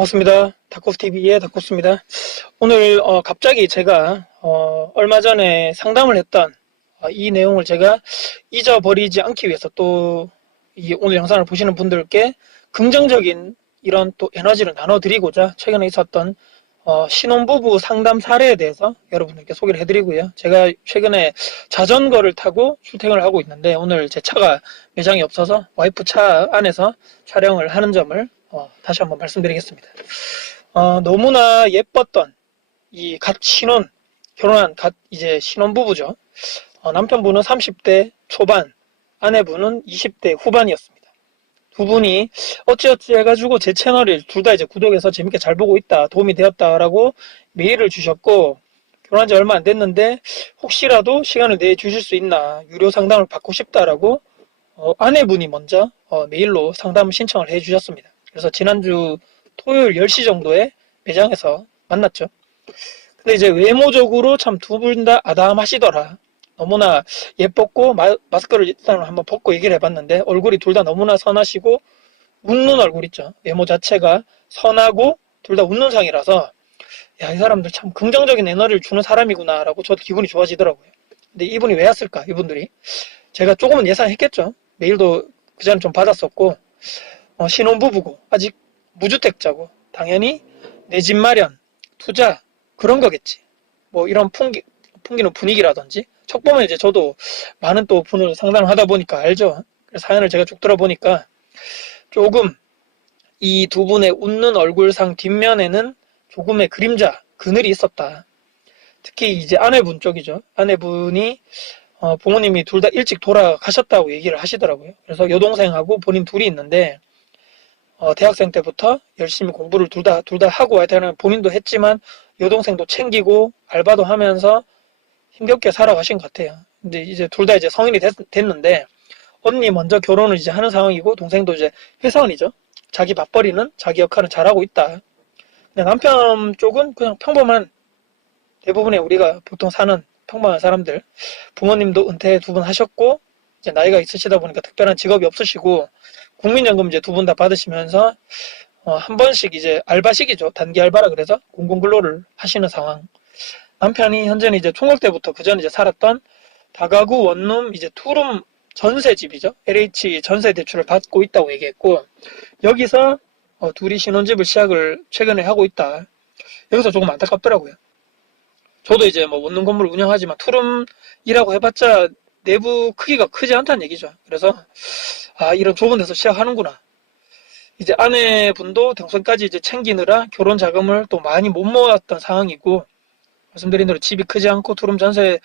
반갑습니다. 닥코스TV의 닥코스입니다. 오늘 갑자기 제가 얼마 전에 상담을 했던 이 내용을 제가 잊어버리지 않기 위해서 또 오늘 영상을 보시는 분들께 긍정적인 이런 또 에너지를 나눠드리고자 최근에 있었던 신혼부부 상담 사례에 대해서 여러분들께 소개를 해드리고요. 제가 최근에 자전거를 타고 출퇴근을 하고 있는데 오늘 제 차가 매장에 없어서 와이프 차 안에서 촬영을 하는 점을 다시 한번 말씀드리겠습니다. 너무나 예뻤던 이 갓 신혼, 결혼한 갓 이제 신혼부부죠. 남편분은 30대 초반, 아내분은 20대 후반이었습니다. 두 분이 어찌어찌 해가지고 제 채널을 둘 다 이제 구독해서 재밌게 잘 보고 있다, 도움이 되었다라고 메일을 주셨고, 결혼한 지 얼마 안 됐는데 혹시라도 시간을 내 주실 수 있나, 유료 상담을 받고 싶다라고 아내분이 먼저 메일로 상담 신청을 해 주셨습니다. 그래서 지난주 토요일 10시 정도에 매장에서 만났죠. 근데 이제 외모적으로 참 두 분 다 아담하시더라. 너무나 예뻤고 마스크를 일단 한번 벗고 얘기를 해봤는데 얼굴이 둘 다 너무나 선하시고 웃는 얼굴 있죠. 외모 자체가 선하고 둘 다 웃는 상이라서 야, 이 사람들 참 긍정적인 에너지를 주는 사람이구나 라고 저도 기분이 좋아지더라고요. 근데 이분이 왜 왔을까, 이분들이? 제가 조금은 예상했겠죠. 메일도 그전에 좀 받았었고 신혼부부고 아직 무주택자고 당연히 내 집 마련, 투자 그런 거겠지. 뭐 이런 풍기는 분위기라든지 척 보면 이제 저도 많은 또 분을 상담을 하다 보니까 알죠. 그래서 사연을 제가 쭉 들어보니까 조금 이 두 분의 웃는 얼굴상 뒷면에는 조금의 그림자, 그늘이 있었다. 특히 이제 아내분 쪽이죠. 아내분이 부모님이 둘 다 일찍 돌아가셨다고 얘기를 하시더라고요. 그래서 여동생하고 본인 둘이 있는데 대학생 때부터 열심히 공부를 둘 다 하고 하여튼 본인도 했지만 여동생도 챙기고 알바도 하면서 힘겹게 살아가신 것 같아요. 근데 이제 둘 다 이제 성인이 됐는데 언니 먼저 결혼을 이제 하는 상황이고 동생도 이제 회사원이죠. 자기 밥벌이는 자기 역할은 잘하고 있다. 근데 남편 쪽은 그냥 평범한 대부분의 우리가 보통 사는 평범한 사람들, 부모님도 은퇴 두 분 하셨고 이제 나이가 있으시다 보니까 특별한 직업이 없으시고 국민연금 이제 두 분 다 받으시면서 한 번씩 이제 알바식이죠. 단기 알바라 그래서 공공근로를 하시는 상황. 남편이 현재는 이제 총각 때부터 그전 이제 살았던 다가구 원룸 이제 투룸 전세집이죠. LH 전세 대출을 받고 있다고 얘기했고 여기서 둘이 신혼집을 시작을 최근에 하고 있다. 여기서 조금 안타깝더라고요. 저도 이제 뭐 원룸 건물을 운영하지만 투룸이라고 해봤자 내부 크기가 크지 않다는 얘기죠. 그래서 이런 좁은 데서 시작하는구나. 이제 아내분도 동생까지 이제 챙기느라 결혼 자금을 또 많이 못 모았던 상황이고 말씀드린 대로 집이 크지 않고 투룸 전세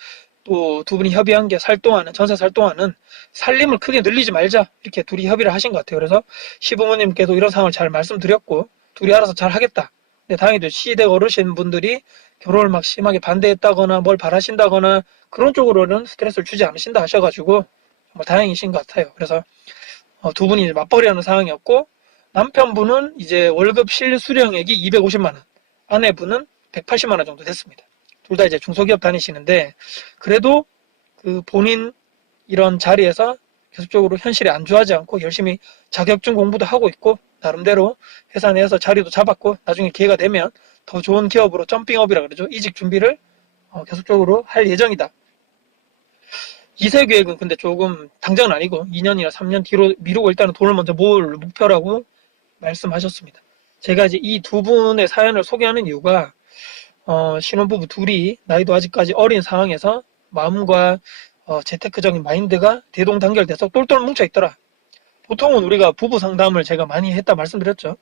또 두 분이 협의한 게 전세 살 동안은 살림을 크게 늘리지 말자 이렇게 둘이 협의를 하신 것 같아요. 그래서 시부모님께도 이런 상황을 잘 말씀드렸고 둘이 알아서 잘 하겠다. 근데 다행히도 시댁 어르신 분들이 결혼을 막 심하게 반대했다거나 뭘 바라신다거나 그런 쪽으로는 스트레스를 주지 않으신다 하셔가지고 정말 다행이신 것 같아요. 그래서 두 분이 맞벌이하는 상황이었고 남편분은 이제 월급 실수령액이 250만 원, 아내분은 180만 원 정도 됐습니다. 둘 다 이제 중소기업 다니시는데 그래도 그 본인 이런 자리에서 계속적으로 현실에 안주하지 않고 열심히 자격증 공부도 하고 있고 나름대로 회사 내에서 자리도 잡았고 나중에 기회가 되면 더 좋은 기업으로 점핑업이라 그러죠. 이직 준비를 계속적으로 할 예정이다. 이세 계획은 근데 조금 당장은 아니고 2년이나 3년 뒤로 미루고 일단은 돈을 먼저 모을 목표라고 말씀하셨습니다. 제가 이제 이 두 분의 사연을 소개하는 이유가 신혼부부 둘이 나이도 아직까지 어린 상황에서 마음과 재테크적인 마인드가 대동단결돼서 똘똘 뭉쳐있더라. 보통은 우리가 부부 상담을 제가 많이 했다 말씀드렸죠.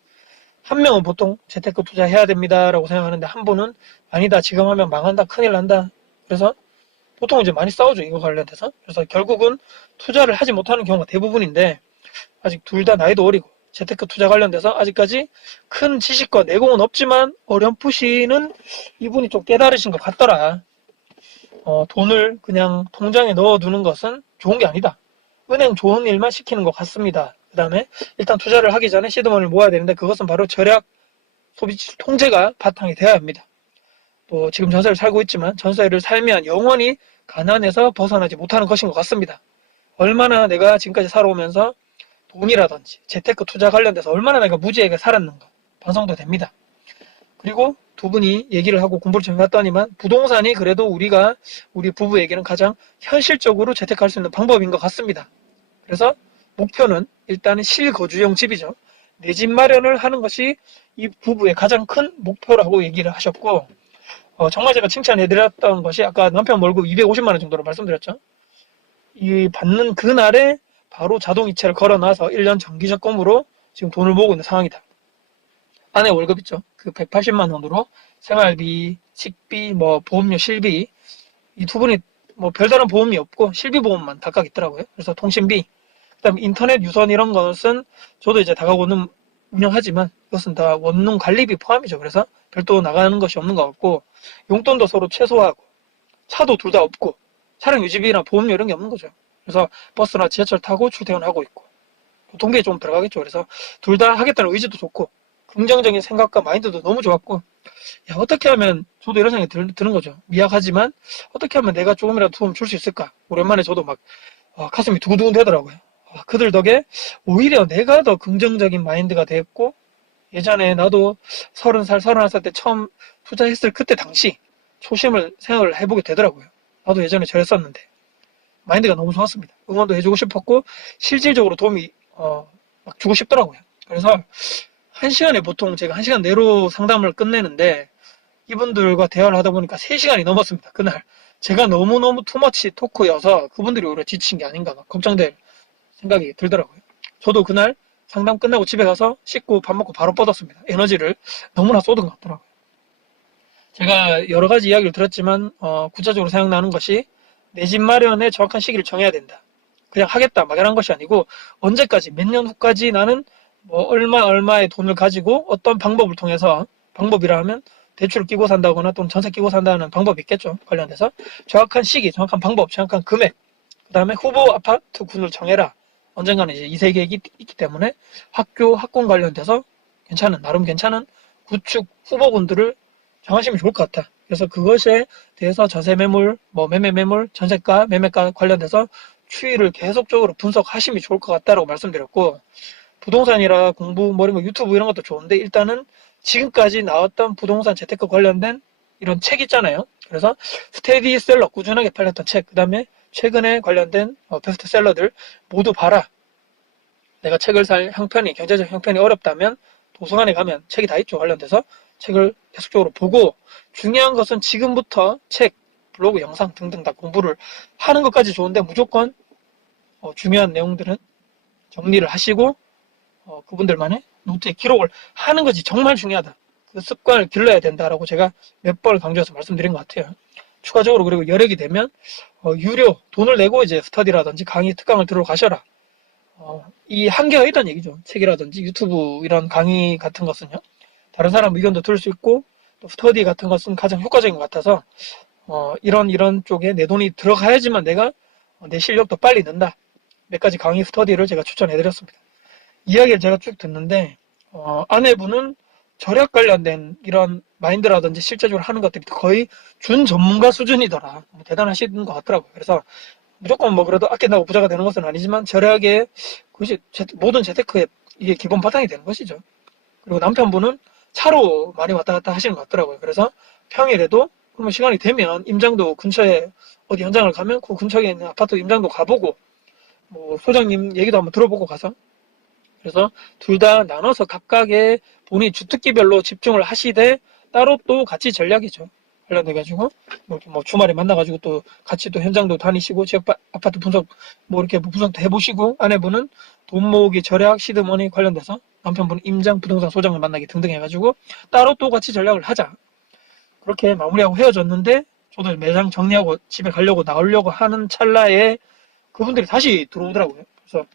한 명은 보통 재테크 투자해야 됩니다라고 생각하는데 한 분은 아니다 지금 하면 망한다 큰일 난다. 그래서 보통 이제 많이 싸우죠 이거 관련돼서. 그래서 결국은 투자를 하지 못하는 경우가 대부분인데 아직 둘 다 나이도 어리고 재테크 투자 관련돼서 아직까지 큰 지식과 내공은 없지만 어렴풋이는 이분이 좀 깨달으신 것 같더라. 돈을 그냥 통장에 넣어두는 것은 좋은 게 아니다. 은행 좋은 일만 시키는 것 같습니다. 그 다음에 일단 투자를 하기 전에 시드머니를 모아야 되는데 그것은 바로 절약 소비 통제가 바탕이 되어야 합니다. 또 지금 전세를 살고 있지만 전세를 살면 영원히 가난에서 벗어나지 못하는 것인 것 같습니다. 얼마나 내가 지금까지 살아오면서 돈이라든지 재테크 투자 관련돼서 얼마나 내가 무지하게 살았는가. 반성도 됩니다. 그리고 두 분이 얘기를 하고 공부를 좀 해봤더니만 부동산이 그래도 우리 부부에게는 가장 현실적으로 재테크할 수 있는 방법인 것 같습니다. 그래서 목표는 일단은 실거주용 집이죠. 내 집 마련을 하는 것이 이 부부의 가장 큰 목표라고 얘기를 하셨고, 정말 제가 칭찬해드렸던 것이 아까 남편 월급 250만 원 정도로 말씀드렸죠. 이 받는 그날에 바로 자동이체를 걸어놔서 1년 정기적금으로 지금 돈을 모으고 있는 상황이다. 아내 월급 있죠. 그 180만 원으로 생활비, 식비, 뭐 보험료, 실비 이 두 분이 뭐 별다른 보험이 없고 실비 보험만 각각 있더라고요. 그래서 통신비, 그다음 인터넷 유선 이런 것은 저도 이제 다가오는 운영하지만 이것은 다 원룸 관리비 포함이죠. 그래서 별도 나가는 것이 없는 것 같고 용돈도 서로 최소화하고 차도 둘 다 없고 차량 유지비나 보험료 이런 게 없는 거죠. 그래서 버스나 지하철 타고 출퇴근하고 있고 교통비에 좀 들어가겠죠. 그래서 둘 다 하겠다는 의지도 좋고 긍정적인 생각과 마인드도 너무 좋았고 야, 어떻게 하면 저도 이런 생각이 드는 거죠. 미약하지만 어떻게 하면 내가 조금이라도 도움 줄 수 있을까? 오랜만에 저도 막 가슴이 두근두근 되더라고요. 그들 덕에 오히려 내가 더 긍정적인 마인드가 됐고 예전에 나도 30살, 31살 때 처음 투자했을 그때 당시 초심을 생각을 해보게 되더라고요. 나도 예전에 저랬었는데 마인드가 너무 좋았습니다. 응원도 해주고 싶었고 실질적으로 도움이 막 주고 싶더라고요. 그래서 1시간에 보통 제가 1시간 내로 상담을 끝내는데 이분들과 대화를 하다 보니까 3시간이 넘었습니다. 그날 제가 너무너무 투머치 토크여서 그분들이 오히려 지친 게 아닌가 걱정될 생각이 들더라고요. 저도 그날 상담 끝나고 집에 가서 씻고 밥 먹고 바로 뻗었습니다. 에너지를 너무나 쏟은 것 같더라고요. 제가 여러 가지 이야기를 들었지만 구체적으로 생각나는 것이 내 집 마련의 정확한 시기를 정해야 된다. 그냥 하겠다 막연한 것이 아니고 언제까지 몇 년 후까지 나는 뭐 얼마의 돈을 가지고 어떤 방법을 통해서 방법이라 하면 대출을 끼고 산다거나 또는 전세 끼고 산다는 방법이 있겠죠. 관련돼서 정확한 시기, 정확한 방법, 정확한 금액 그 다음에 후보 아파트군을 정해라. 언젠가는 이제 이세 계획이 있기 때문에 학교, 학군 관련돼서 나름 괜찮은 구축 후보군들을 정하시면 좋을 것 같아. 그래서 그것에 대해서 전세 매물, 뭐 매매 매물, 전세가, 매매가 관련돼서 추이를 계속적으로 분석하시면 좋을 것 같다라고 말씀드렸고, 부동산이라 공부, 뭐 이런 거 유튜브 이런 것도 좋은데 일단은 지금까지 나왔던 부동산 재테크 관련된 이런 책 있잖아요. 그래서 스테디셀러 꾸준하게 팔렸던 책, 그 다음에 최근에 관련된 베스트셀러들 모두 봐라. 내가 책을 살 형편이 경제적 형편이 어렵다면 도서관에 가면 책이 다 있죠. 관련돼서 책을 계속적으로 보고 중요한 것은 지금부터 책, 블로그, 영상 등등 다 공부를 하는 것까지 좋은데 무조건 중요한 내용들은 정리를 하시고 그분들만의 노트에 기록을 하는 것이 정말 중요하다. 그 습관을 길러야 된다라고 제가 몇 번 강조해서 말씀드린 것 같아요. 추가적으로 그리고 여력이 되면 유료 돈을 내고 이제 스터디라든지 강의 특강을 들어 가셔라. 이 한계가 있다는 얘기죠. 책이라든지 유튜브 이런 강의 같은 것은요. 다른 사람 의견도 들을 수 있고 또 스터디 같은 것은 가장 효과적인 것 같아서 이런 쪽에 내 돈이 들어가야지만 내가 내 실력도 빨리 는다. 몇 가지 강의 스터디를 제가 추천해드렸습니다. 이야기를 제가 쭉 듣는데 아내분은 절약 관련된 이런 마인드라든지 실제적으로 하는 것들이 거의 준 전문가 수준이더라. 대단하신 것 같더라고요. 그래서 무조건 뭐 그래도 아낀다고 부자가 되는 것은 아니지만 절약에 그것이 모든 재테크의 이게 기본 바탕이 되는 것이죠. 그리고 남편분은 차로 많이 왔다 갔다 하시는 것 같더라고요. 그래서 평일에도 그러면 시간이 되면 임장도 근처에 어디 현장을 가면 그 근처에 있는 아파트 임장도 가보고 뭐 소장님 얘기도 한번 들어보고 가서 그래서 둘 다 나눠서 각각의 본인 주특기별로 집중을 하시되 따로 또 같이 전략이죠. 관련돼가지고 뭐 주말에 만나가지고 또 같이 또 현장도 다니시고 지역 아파트 분석 뭐 이렇게 분석도 해보시고 아내분은 돈 모으기 절약 시드머니 관련돼서 남편분은 임장 부동산 소장을 만나기 등등 해가지고 따로 또 같이 전략을 하자. 그렇게 마무리하고 헤어졌는데 저도 매장 정리하고 집에 가려고 나오려고 하는 찰나에 그분들이 다시 들어오더라고요. 그래서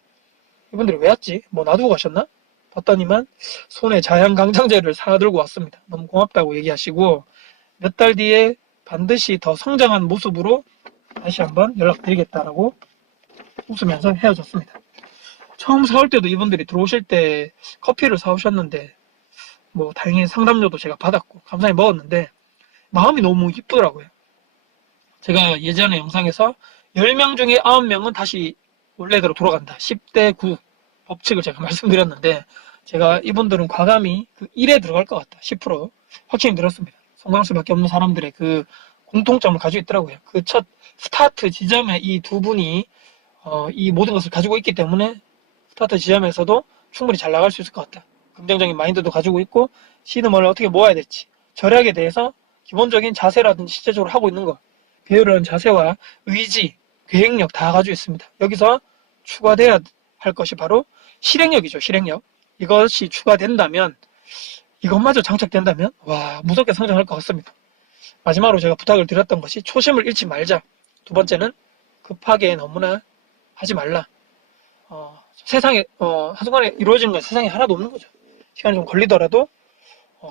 이분들이 왜 왔지? 뭐 놔두고 가셨나? 봤더니만 손에 자양강장제를 사들고 왔습니다. 너무 고맙다고 얘기하시고 몇 달 뒤에 반드시 더 성장한 모습으로 다시 한번 연락드리겠다라고 웃으면서 헤어졌습니다. 처음 사올 때도 이분들이 들어오실 때 커피를 사오셨는데 뭐 다행히 상담료도 제가 받았고 감사히 먹었는데 마음이 너무 이쁘더라고요. 제가 예전에 영상에서 10명 중에 9명은 다시 원래대로 돌아간다. 10대 9 법칙을 제가 말씀드렸는데 제가 이분들은 과감히 그 1에 들어갈 것 같다. 10% 확신이 들었습니다. 송강수밖에 없는 사람들의 그 공통점을 가지고 있더라고요. 그 첫 스타트 지점에 이 두 분이 이 모든 것을 가지고 있기 때문에 스타트 지점에서도 충분히 잘 나갈 수 있을 것 같다. 긍정적인 마인드도 가지고 있고 신음을 어떻게 모아야 될지 절약에 대해서 기본적인 자세라든지 실제적으로 하고 있는 것 배우려는 자세와 의지, 계획력 다 가지고 있습니다. 여기서 추가돼야 할 것이 바로 실행력이죠. 실행력. 이것이 추가된다면 이것마저 장착된다면 와 무섭게 성장할 것 같습니다. 마지막으로 제가 부탁을 드렸던 것이 초심을 잃지 말자. 두 번째는 급하게 너무나 하지 말라. 세상에 한순간에 이루어지는 건 세상에 하나도 없는 거죠. 시간이 좀 걸리더라도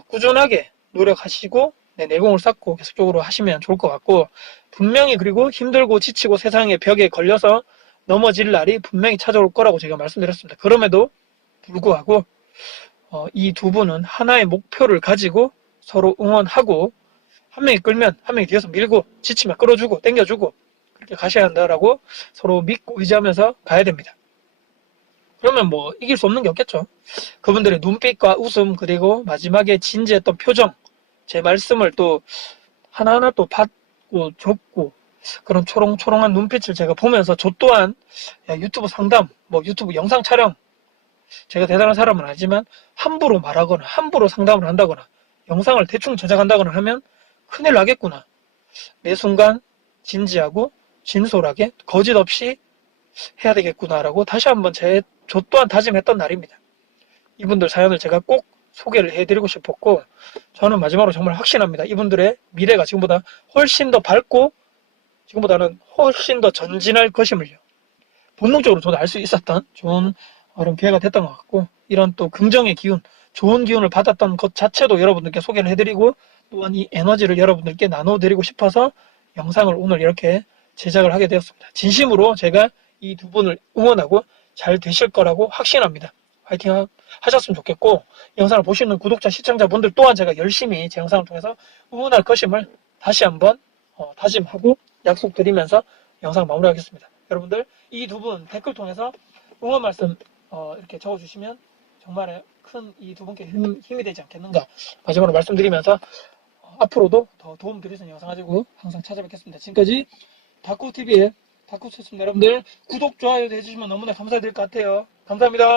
꾸준하게 노력하시고 내공을 쌓고 계속적으로 하시면 좋을 것 같고 분명히 그리고 힘들고 지치고 세상의 벽에 걸려서 넘어질 날이 분명히 찾아올 거라고 제가 말씀드렸습니다. 그럼에도 불구하고 이 두 분은 하나의 목표를 가지고 서로 응원하고 한 명이 끌면 한 명이 뒤에서 밀고 지치면 끌어주고 당겨주고 그렇게 가셔야 한다라고 서로 믿고 의지하면서 가야 됩니다. 그러면 뭐 이길 수 없는 게 없겠죠. 그분들의 눈빛과 웃음 그리고 마지막에 진지했던 표정 제 말씀을 또 하나하나 또 받고 적고 그런 초롱초롱한 눈빛을 제가 보면서 저 또한 유튜브 상담 뭐 유튜브 영상 촬영 제가 대단한 사람은 아니지만 함부로 말하거나 함부로 상담을 한다거나 영상을 대충 제작한다거나 하면 큰일 나겠구나. 매 순간 진지하고 진솔하게 거짓 없이 해야 되겠구나라고 다시 한번 저 또한 다짐했던 날입니다. 이분들 사연을 제가 꼭 소개를 해드리고 싶었고 저는 마지막으로 정말 확신합니다. 이분들의 미래가 지금보다 훨씬 더 밝고 지금보다는 훨씬 더 전진할 것임을요. 본능적으로 저도 알 수 있었던 좋은 그런 기회가 됐던 것 같고 이런 또 긍정의 기운, 좋은 기운을 받았던 것 자체도 여러분들께 소개를 해드리고 또한 이 에너지를 여러분들께 나눠드리고 싶어서 영상을 오늘 이렇게 제작을 하게 되었습니다. 진심으로 제가 이 두 분을 응원하고 잘 되실 거라고 확신합니다. 화이팅 하셨으면 좋겠고 영상을 보시는 구독자, 시청자분들 또한 제가 열심히 제 영상을 통해서 응원할 것임을 다시 한번 다짐하고 약속드리면서 영상 마무리하겠습니다. 여러분들 이 두 분 댓글 통해서 응원 말씀 이렇게 적어주시면 정말 큰 이 두 분께 힘이 되지 않겠는가 마지막으로 말씀드리면서 앞으로도 더 도움 드릴 수 있는 영상 가지고 항상 찾아뵙겠습니다. 지금까지 다쿠TV의 다쿠였습니다. 여러분들 구독, 좋아요 해주시면 너무나 감사드릴 것 같아요. 감사합니다.